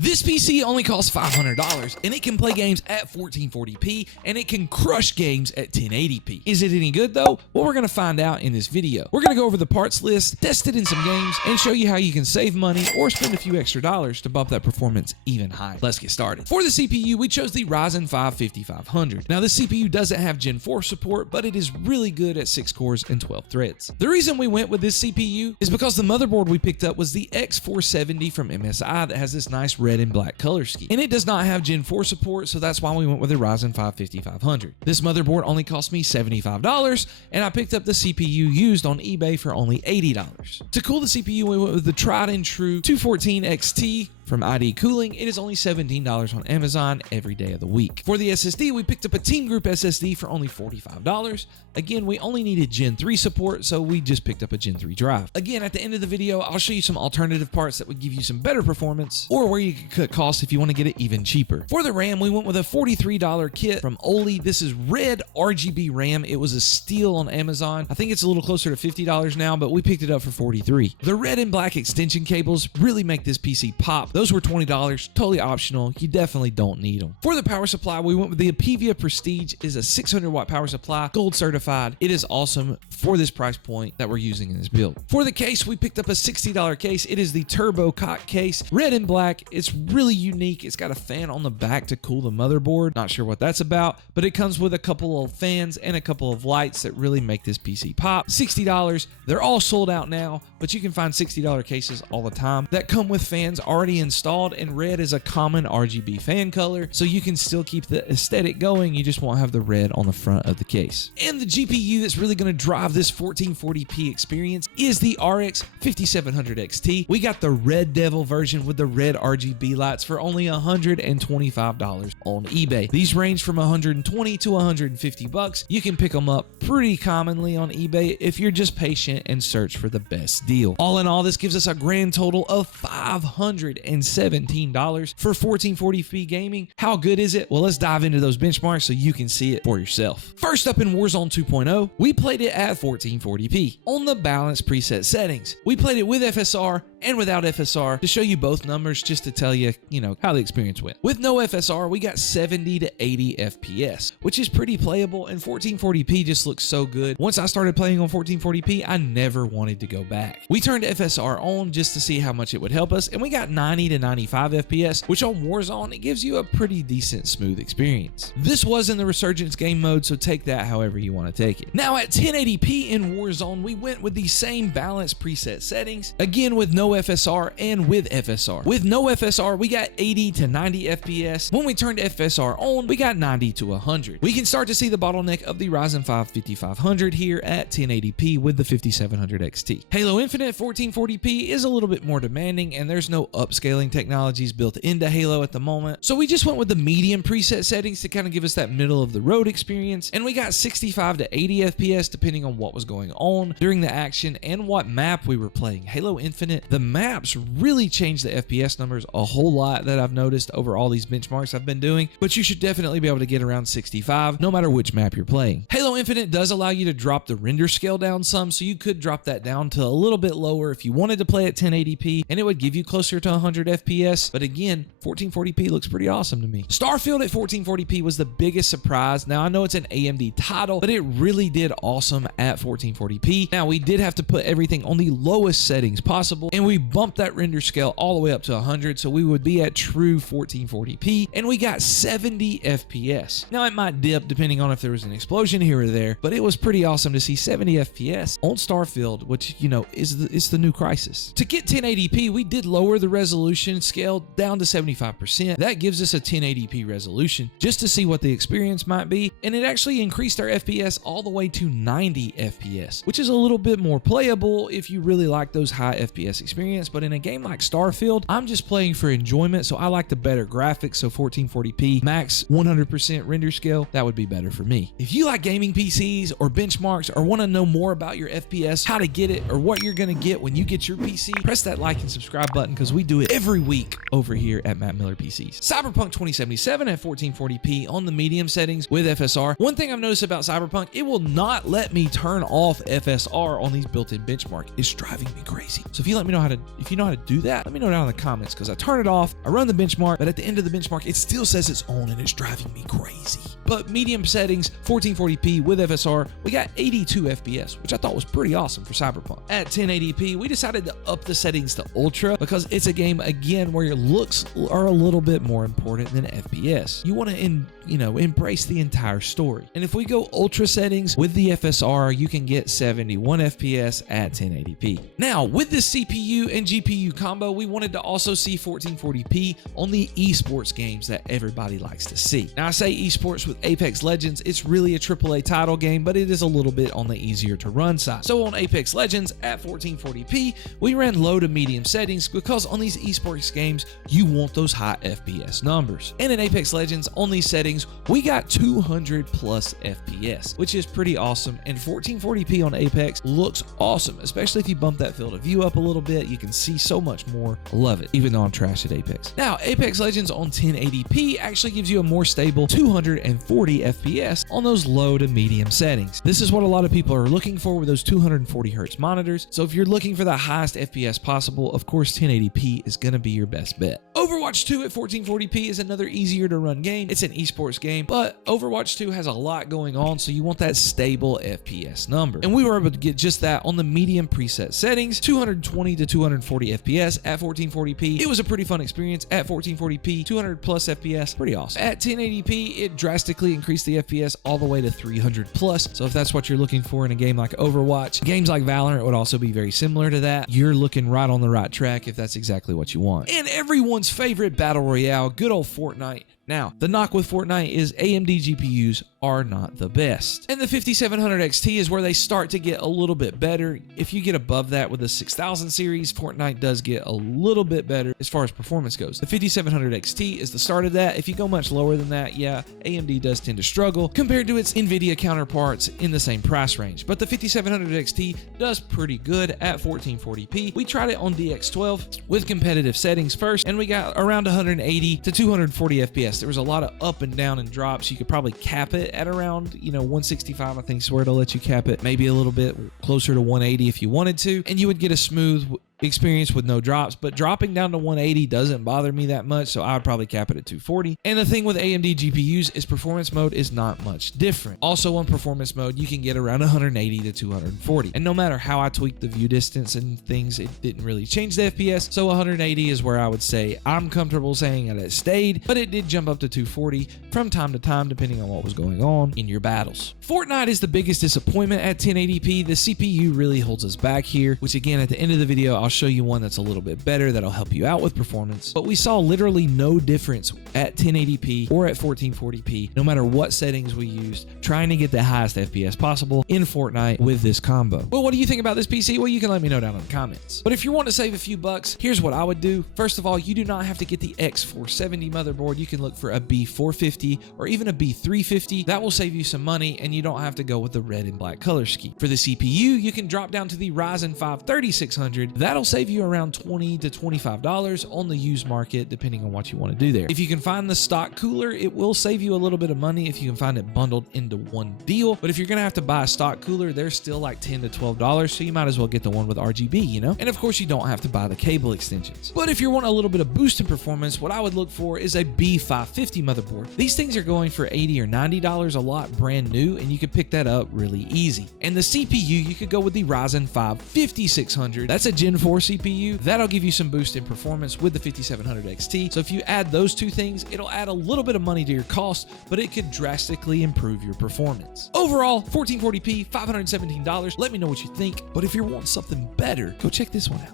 This PC only costs $500 and it can play games at 1440p and it can crush games at 1080p. Is it any good though? Well, we're gonna find out in this video. We're gonna go over the parts list, test it in some games, and show you how you can save money or spend a few extra dollars to bump that performance even higher. Let's get started. For the CPU, we chose the Ryzen 5 5500. Now this CPU doesn't have Gen 4 support, but it is really good at 6 cores and 12 threads. The reason we went with this CPU is because the motherboard we picked up was the X470 from MSI that has this nice red and black color scheme, and it does not have Gen 4 support, so that's why we went with the Ryzen 5 5500. This motherboard only cost me $75, and I picked up the CPU used on eBay for only $80. To cool the CPU, we went with the tried and true 214 XT from ID Cooling. It is only $17 on Amazon every day of the week. For the SSD, we picked up a Team Group SSD for only $45. Again, we only needed Gen 3 support, so we just picked up a Gen 3 drive. Again, at the end of the video, I'll show you some alternative parts that would give you some better performance, or where you can cut costs if you want to get it even cheaper. For the RAM, we went with a $43 kit from Oli. This is red RGB RAM. It was a steal on Amazon. I think it's a little closer to $50 now, but we picked it up for $43. The red and black extension cables really make this PC pop. Those were $20, totally optional. You definitely don't need them. For the power supply, we went with the Apivia Prestige. It is a 600 watt power supply, gold certified. It is awesome for this price point that we're using in this build. For the case, we picked up a $60 case. It is the Turbo Cock case, red and black. It's really unique. It's got a fan on the back to cool the motherboard. Not sure what that's about, but it comes with a couple of fans and a couple of lights that really make this PC pop. $60. They're all sold out now, but you can find $60 cases all the time that come with fans already installed, and red is a common RGB fan color, so you can still keep the aesthetic going. You just won't have the red on the front of the case. And the GPU that's really going to drive this 1440p experience is the RX 5700 XT. We got the Red Devil version with the red RGB lights for only $125 on eBay. These range from $120 to $150. You can pick them up pretty commonly on eBay if you're just patient and search for the best deal. All in all, this gives us a grand total of $517 for 1440p gaming. How good is it? Well, let's dive into those benchmarks so you can see it for yourself. First up, in Warzone 2.0, we played it at 1440p on the balanced preset settings. We played it with FSR and without FSR to show you both numbers, just to tell you, how the experience went. With no FSR, we got 70 to 80 FPS, which is pretty playable, and 1440p just looks so good. Once I started playing on 1440p, I never wanted to go back. We turned FSR on just to see how much it would help us, and we got 90 to 95 FPS, which on Warzone, it gives you a pretty decent smooth experience. This was in the Resurgence game mode, so take that however you want to take it. Now at 1080p in Warzone, we went with the same balanced preset settings, again with no FSR and with FSR. With no FSR, we got 80 to 90 FPS. When we turned FSR on, we got 90 to 100. We can start to see the bottleneck of the Ryzen 5 5500 here at 1080p with the 5700 XT. Halo Infinite 1440p is a little bit more demanding, and there's no upscaling technologies built into Halo at the moment, so we just went with the medium preset settings to kind of give us that middle of the road experience, and we got 65 to 80 FPS depending on what was going on during the action and what map we were playing. Halo Infinite, the maps really changed the FPS numbers a whole lot that I've noticed over all these benchmarks I've been doing, but you should definitely be able to get around 65 no matter which map you're playing. Halo Infinite does allow you to drop the render scale down some, so you could drop that down to a little bit lower if you wanted to play at 1080p, and it would give you closer to 100 FPS, but again, 1440p looks pretty awesome to me. Starfield at 1440p was the biggest surprise. Now I know it's an AMD title, but it really did awesome at 1440p. Now we did have to put everything on the lowest settings possible, and we bumped that render scale all the way up to 100, so we would be at true 1440p, and we got 70 FPS. Now it might dip depending on if there was an explosion here or there, but it was pretty awesome to see 70 FPS on Starfield, which is the new crisis. To get 1080p, we did lower the resolution scale down to 75%. That gives us a 1080p resolution just to see what the experience might be, and it actually increased our FPS all the way to 90 FPS, which is a little bit more playable if you really like those high FPS experience. But in a game like Starfield, I'm just playing for enjoyment, so I like the better graphics, so 1440p max 100% render scale, that would be better for me. If you like gaming PCs or benchmarks, or want to know more about your FPS, how to get it, or what you're going to get when you get your PC, press that like and subscribe button, because we do it every week over here at at Matt Miller PCs. Cyberpunk 2077 at 1440p on the medium settings with FSR. One thing I've noticed about Cyberpunk, it will not let me turn off FSR on these built-in benchmarks. It's driving me crazy. So if you know how to do that, let me know down in the comments, because I turn it off, I run the benchmark, but at the end of the benchmark, it still says it's on and it's driving me crazy. But medium settings, 1440p with FSR, we got 82 FPS, which I thought was pretty awesome for Cyberpunk. At 1080p, we decided to up the settings to ultra because it's a game, again, where your looks are a little bit more important than FPS. You want to, embrace the entire story. And if we go ultra settings with the FSR, you can get 71 FPS at 1080p. Now, with the CPU and GPU combo, we wanted to also see 1440p on the esports games that everybody likes to see. Now, I say esports with Apex Legends, it's really a AAA title game, but it is a little bit on the easier to run side. So on Apex Legends at 1440p, we ran low to medium settings because on these esports games, you want those high FPS numbers. And in Apex Legends, on these settings, we got 200 plus FPS, which is pretty awesome. And 1440p on Apex looks awesome, especially if you bump that field of view up a little bit. You can see so much more. I love it, even though I'm trash at Apex. Now, Apex Legends on 1080p actually gives you a more stable 240 FPS on those low to medium settings. This is what a lot of people are looking for with those 240 hertz monitors. So if you're looking for the highest FPS possible, of course 1080p is going to be your best bet. Overwatch 2 at 1440p is another easier to run game. It's an esports game, but Overwatch 2 has a lot going on, so you want that stable FPS number. And we were able to get just that on the medium preset settings, 220 to 240 FPS at 1440p. It was a pretty fun experience at 1440p, 200 plus FPS, pretty awesome. At 1080p, it drastically increased the FPS all the way to 300 plus. So if that's what you're looking for in a game like Overwatch, games like Valorant would also be very similar to that. You're looking right on the right track if that's exactly what you want. And everyone's favorite battle royale, good old Fortnite. Now, the knock with Fortnite is AMD GPUs are not the best. And the 5700 XT is where they start to get a little bit better. If you get above that with the 6000 series, Fortnite does get a little bit better as far as performance goes. The 5700 XT is the start of that. If you go much lower than that, yeah, AMD does tend to struggle compared to its NVIDIA counterparts in the same price range. But the 5700 XT does pretty good at 1440p. We tried it on DX12 with competitive settings first, and we got around 180 to 240 FPS. There was a lot of up and down and drops. You could probably cap it at around, 165, I think is where it'll let you cap it. Maybe a little bit closer to 180 if you wanted to, and you would get a smooth experience with no drops. But dropping down to 180 doesn't bother me that much, so I would probably cap it at 240. And the thing with AMD GPUs is performance mode is not much different. Also on performance mode, you can get around 180 to 240. And no matter how I tweak the view distance and things, it didn't really change the FPS. So 180 is where I would say I'm comfortable saying that it stayed, but it did jump up to 240 from time to time depending on what was going on in your battles. Fortnite is the biggest disappointment at 1080p. The CPU really holds us back here, which again, at the end of the video, I'll show you one that's a little bit better that'll help you out with performance. But we saw literally no difference at 1080p or at 1440p, no matter what settings we used, trying to get the highest FPS possible in Fortnite with this combo. Well, what do you think about this PC? Well, you can let me know down in the comments. But if you want to save a few bucks, here's what I would do. First of all, you do not have to get the X470 motherboard. You can look for a B450 or even a B350. That will save you some money, and you don't have to go with the red and black color scheme. For the CPU, you can drop down to the Ryzen 5 3600. That'll save you around $20 to $25 on the used market, depending on what you want to do there. If you can find the stock cooler, it will save you a little bit of money if you can find it bundled into one deal. But if you're going to have to buy a stock cooler, they're still like $10 to $12, so you might as well get the one with RGB, And of course, you don't have to buy the cable extensions. But if you're wanting a little bit of boost in performance, what I would look for is a B550 motherboard. These things are going for $80 or $90 a lot brand new, and you could pick that up really easy. And the CPU, you could go with the Ryzen 5 5600. That's a Gen 4 CPU. That'll give you some boost in performance with the 5700 XT. So if you add those two things, it'll add a little bit of money to your cost, but it could drastically improve your performance. Overall, 1440p, $517. Let me know what you think. But if you're wanting something better, go check this one out.